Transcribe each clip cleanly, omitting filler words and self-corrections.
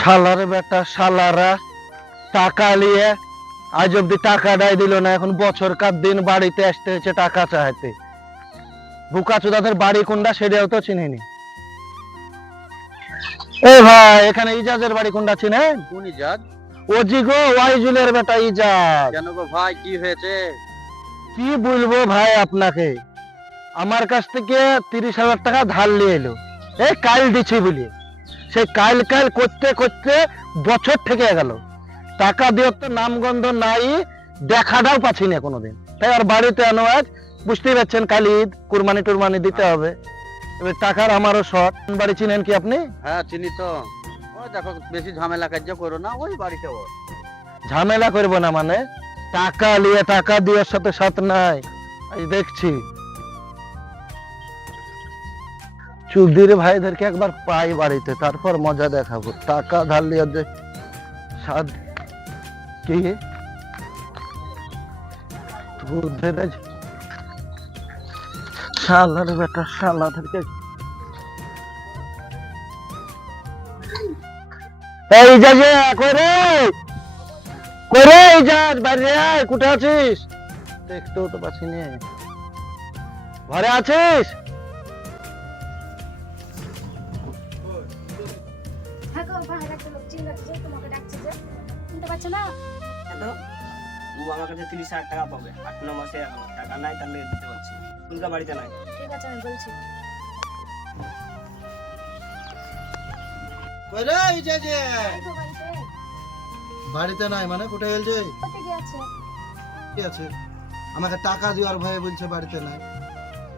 শালার বেটা শালারা টাকা নিয়ে আজ অব্দি টাকা দেয় দিল না, এখন বছর কার দিন বাড়িতে আসতে হয়েছে টাকা চাইতে। বুকা চোদাদের বাড়ি কোনটা সেটাও তো চিনিনি। এ ভাই, এখানে ইজাজের বাড়ি কোনটা চিনেন? কোন ইজাজ? ও জি গো, ওয়াইজুলের বেটা ইজাজ। কেন গো ভাই, কি হয়েছে? কি বলবো ভাই আপনাকে, আমার কাছ থেকে 30,000 টাকা ধার নিয়ে এলো, এই কাল দিচ্ছি বলি। সেই কাল কাল করতে করতে বছর থেকে গেল, টাকা দিয়ে তো নামগন্ধ নাই, দেখাটাও পাচ্ছি না কোনোদিন। তাই আর বাড়িতে আনো আজ, বুঝতেই পারছেন কাল ঈদ, কুরবানি টুরবানি দিতে হবে। এবার টাকার আমারও শর্ট। বাড়ি চিনেন কি আপনি? হ্যাঁ চিনি তো। ওই দেখো, বেশি ঝামেলা কার্য করো না, ওই বাড়িতে ওর। ঝামেলা করবো না মানে? টাকা নিয়ে টাকা দেওয়ার সাথে সাথ নাই, আজ দেখছি। চুদির ভাইদেরকে একবার পাই বাড়িতে, তারপর মজা দেখাবো। টাকা ধার লিয়ে যে সাদ কি শালার বেটা শালাদেরকে। এই ইজাজ, কই রে কই রে ইজাজ, বাইরে আয়, কোথায় আছিস? দেখতেও তো পাচ্ছি না। ঘরে আছিস? ও আমার কাছে 30,000 টাকা পাবে, 8-9 মাসে টাকা নাই, তাহলে দিতে পারছি। উনকা বাড়িতে নাই। ঠিক আছে, আমি বলছি। কই রে ইজাজ? বাড়িতে নাই মানে কোথায় গেলছে? কি আছে? আমাকে টাকা দেওয়ার ভয়ে বলছে বাড়িতে নাই।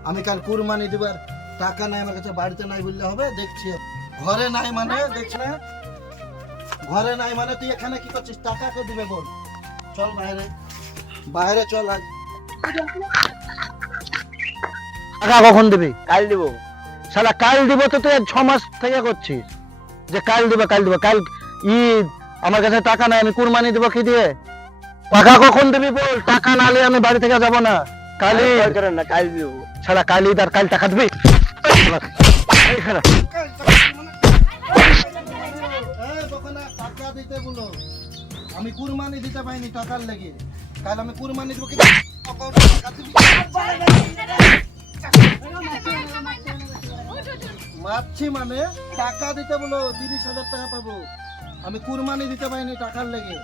আমি কাল কুরবানি দিবার টাকা নাই আমার কাছে, বাড়িতে নাই বললে হবে? দেখছি ঘরে নাই মানে, দেখছি না ঘরে নাই মানে। তুই এখানে কি করছিস? টাকা কে দিবে বল? চল বাইরে, বাইরে চল। আজ টাকা কখন দিবি? কাল দিব। শালা কাল দিব তো তুই 6 মাস থেকে করছিস যে কাল দিব কাল দিব। কাল ঈদ, আমার কাছে টাকা নাই, আমি কুরবানি দিব কি দিয়ে? টাকা কখন দিবি বল? টাকা না নিয়ে আমি বাড়ি থেকে যাব না। কালি করেন না, কাল দিব। শালা কাল ঈদ আর কাল টাকা দিবি? এই শালা টাকা দিতে বলো, আমি কুরবানি দিতে পাইনি টাকার লেগে। কাল আমি কুরবানি দিব কি? মারছি মানে? টাকা দিতে বলো, 30,000 টাকা পাবো। আমি কুরবানি দিতে পাইনি টাকার লেগে।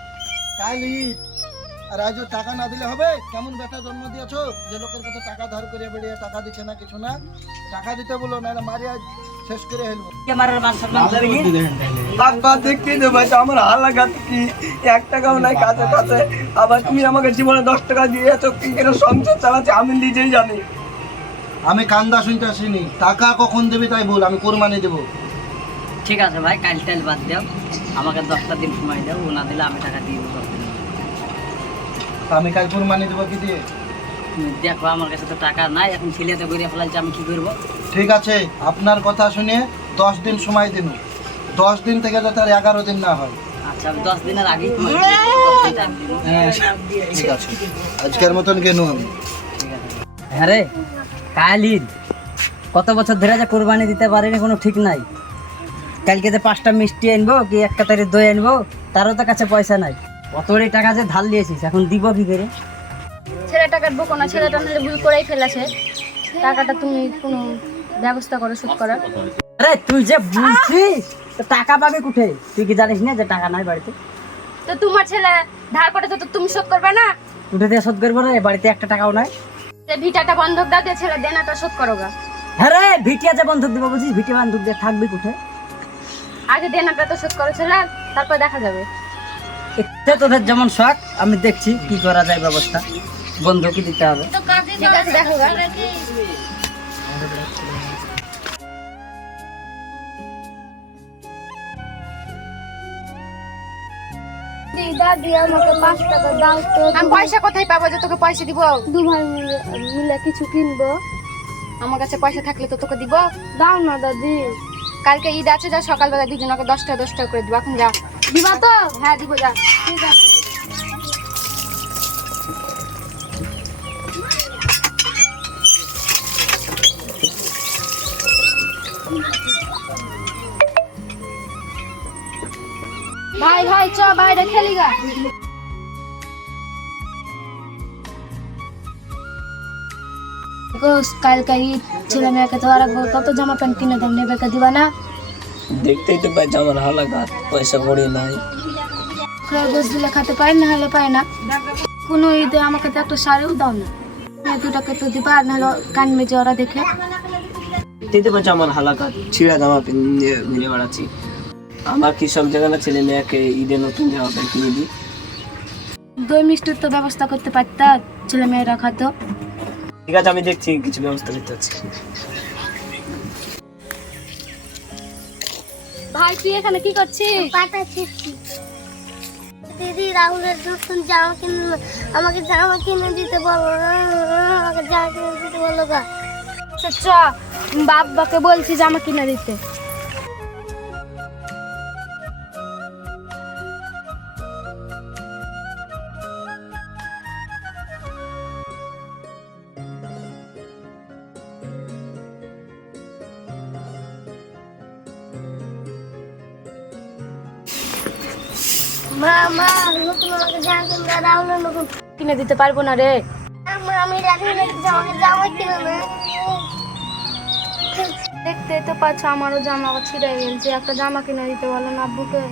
কাল ঈদ আর আজ টাকা না দিলে হবে? কেমন বেটা জন্ম দিয়েছো যে লোকের কাছে টাকা ধার করে বেরিয়ে টাকা দিচ্ছে না, কিছু না। টাকা দিতে বলো, নাহলে মারি আজ শেষ করে হেলবো। বাবা দেখতে দে ভাই, আমার হালাঘাত কি 1 টাকাও নাই কাছে কাছে। আবার তুমি আমাকে জীবনে 10 টাকা দিয়েছো, কি করে সংসার চালাচ্ছি আমি নিজেই জানি। আমি কান্দা শুনতে আসিনি। টাকা কখন দেবে তাই বল, আমি কুরবানি দেবো। ঠিক আছে ভাই, কাল টাইল বাদ দাও, আমাকে 10টা দিন সময় দাও, ও না দিলে আমি টাকা দিয়ে দেবো। তা আমি কাল কুরবানি দেবো কি দিয়ে? তুমি দেখো আমার কাছে তো টাকা নাই, এখন ছেলেতে করে ফেলাইছে, আমি কি করবো? ঠিক আছে, আপনার কথা শুনে 10 দিন সময় দিন। 10 দিন থেকে যাতে আর 11 দিন না হয়। আচ্ছা, আমি 10 দিনের আগেই তোমাকে 10 দিন টাইম দিব। ঠিক আছে, আজকের মতন গেনু আমি। ঠিক আছে। হ্যাঁ রে, কাল ঈদ, কত বছর ধরে যে কোরবানি দিতে পারিনি, কোনো ঠিক নাই। কালকে যে 5টা মিষ্টি আনবো কি 1 কাতারি দই আনবো, তারও তো কাছে পয়সা নাই। অতই টাকা যে ধার নিয়েছিস, এখন দিব কি করে? ছেলেটা কাটবো কোনা, ছেলেটা নিলে ভুল করেই ফেলেছে। টাকাটা তুমি কোনো ব্যবস্থা করো, শোধ করার। আরে তুই যে বলছিস, তো টাকা পাবে কোথায়? তুই কি জানিস না যে টাকা নাই বাড়িতে? তো তোমার ছেলে ধার করে তো তুমি শোধ করবে না? উঠে দিয়ে শোধ করবো রে? বাড়িতে 1 টাকাও নাই। যে ভিটাটা বন্ধক দাও, দিয়ে ছেলে দেনাটা শোধ করো গা। হ্যাঁ রে, ভিটিয়া যে বন্ধক দিব বুঝিস, ভিটিয়া বন্ধক দিয়ে থাকবি কোথায়? আগে দেনাটা তো শোধ করো ছেলে, তারপর দেখা যাবে। এতে তোদের যেমন শখ, আমি দেখছি কি করা যায় ব্যবস্থা। বন্ধকি দিতে হবে। ঠিক আছে, দেখো গা। দাদি আমাকে 5 টাকা দাও তো। আমি পয়সা কোথায় পাবো যে তোকে পয়সা দিব? দু ভাই মিলে কিছু কিনবো। আমার কাছে পয়সা থাকলে তো তোকে দিব। দাও না দাদি। কালকে ঈদ আছে, যা সকালবেলা দুজনকে 10টা 10টা করে দিব। এখন যা। দিবা তো? হ্যাঁ দিব, যা। ঠিক আছে। ভাই ভাই চ বাইরে খেলি গা। কালকে ঈদ, ছেলে মেয়েকে তো আর কত জামা প্যান্ট কিনে দাম নেবে, দিবা না? দেখতেই তো পাচ্ছি আমার হালাকাত, পয়সা কড়ি নাই। খরচ দিলে খেতে পায় না, হলে পায় না। কোনো ঈদে আমাকে তো একটা শাড়িও দাও না, দুটাকে তো দিবা, নাহলে কান মেজে ওরা দেখে। দেখতেই তো পাচ্ছি আমার হালাকাত, ছিঁড়া জামা নিয়ে ঘুরে বেড়াচ্ছি। আমার কি সব জায়গা না ছেলে মেয়েকে ঈদে নতুন জামা প্যান্ট কিনে দিই? দই মিষ্টির তো ব্যবস্থা করতে পারতা, ছেলে মেয়েরা খাতো। ঠিক আছে, আমি দেখছি কিছু ব্যবস্থা করতে হচ্ছে। ভাই তুই এখানে কি করছিস? পাতা ছিটছি। দিদি রাহুলের নতুন জামা কিনে, আমাকে জামা কিনে দিতে বলো, আমাকে জামা কিনে দিতে বলো গা। চ বাবাকে বলছি জামা কিনে দিতে। মা মা নতুন আমাকে জামা কিনে দাও, রাহুলের নতুন। কিনে দিতে পারবো না রে। মা আমি রাহুলের জামা কিনে না। দেখতে তো পাচ্ছ আমারও জামা ছিঁড়ে গেছে, একটা জামা কিনে দিতে বলো না আব্বুকে।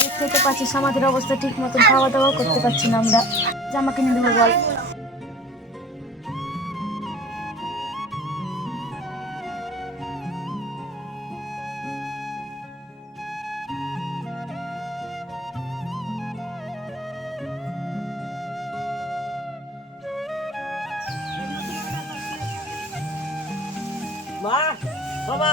দেখতে তো পাচ্ছিস আমাদের অবস্থা ঠিক মতো, খাওয়া দাওয়া করতে পারছি না আমরা, জামা কিনে দেবো বল। মা, বাবা,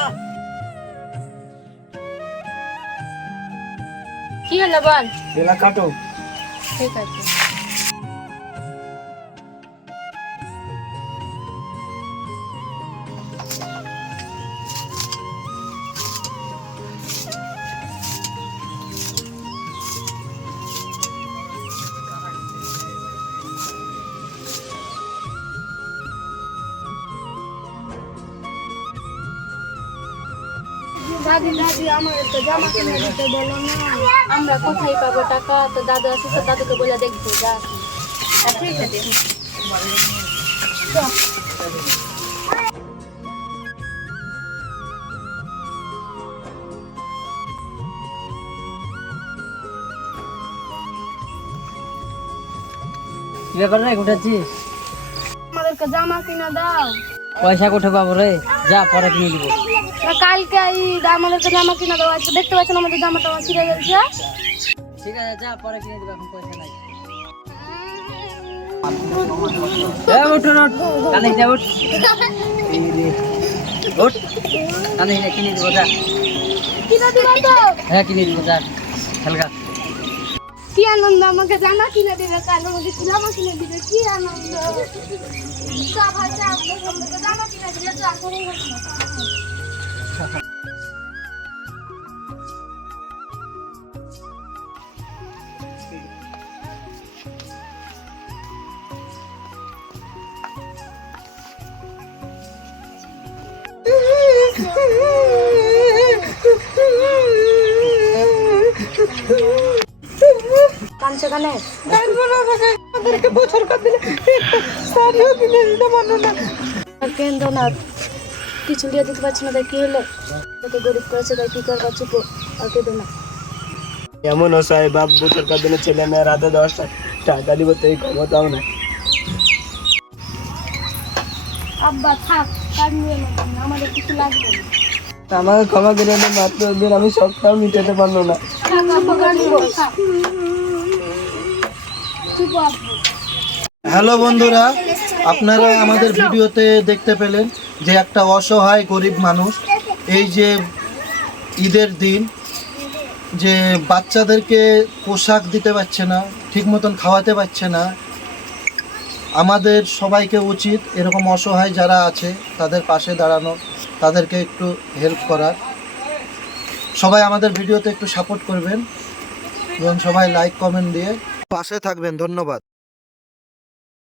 কি হলো বল? বেলা কাটো। ঠিক আছে। দাদি দাদি আমাদের তো জামা কিনে দিতে বলো না, আমরা কোথায় পাবো টাকা? তো দাদু আছে, তো দাদুকে বলে দেখবো। যা ঠিক আছে। কি ব্যাপার রে, উঠেছিস? আমাদেরকে জামা কিনে দাও। পয়সা কোঠে পাবো রে? যা পরে কিনে দিব। কালকে ঈদ, আমাদেরকে জামা কিনে দাও। আজকে দেখতে পাচ্ছেন আমাদের জামা টামা ছিঁড়ে গেছে। ঠিক আছে, যা পরে কিনে দিব, এখন পয়সা নাই। উঠ উঠ, কানে যা, উঠ উঠ, কানে কিনে দিব, যা। কিনে দিবা তো? হ্যাঁ কিনে দিব, যা হালকা। কি আনন্দ, আমাকে জামা কিনে দিবে, কাল আমাকে জামা কিনে দিবে, কি আনন্দ। সব হয়তো আমাকে জামা কিনে দিলে তো এখনই হচ্ছে না। কাঁদছে কানে? আর কেন্দ্র না, কিছু দিয়ে দিতে পারছি না, তাই কি হলো? তোকে গরিব করেছে, তাই কি করবা, চুপ আর কেঁদো না। এমন অসহায় বাপ, বছর কাঁদলে ছেলে মেয়ের হাতে 10 টাকা দিব তো এই ক্ষমতাও না। আব্বা থাক, কাজ নিয়ে মতন, আমাদের কিছু লাগবে না। আমাকে ক্ষমা করে দেন মাত্র, আমি সবটাও মিটাতে পারলো না। থাক আব্বা, কাজ নিয়ে থাক। চুপ আব্বু। হ্যালো বন্ধুরা, আপনারা আমাদের ভিডিওতে দেখতে পেলেন যে একটা অসহায় গরিব মানুষ এই যে ঈদের দিন যে বাচ্চাদেরকে পোশাক দিতে পারছে না, ঠিক মতন খাওয়াতে পারছে না। আমাদের সবাইকে উচিত এরকম অসহায় যারা আছে তাদের পাশে দাঁড়ানো, তাদেরকে একটু হেল্প করার। সবাই আমাদের ভিডিওতে একটু সাপোর্ট করবেন এবং সবাই লাইক কমেন্ট দিয়ে পাশে থাকবেন। ধন্যবাদ।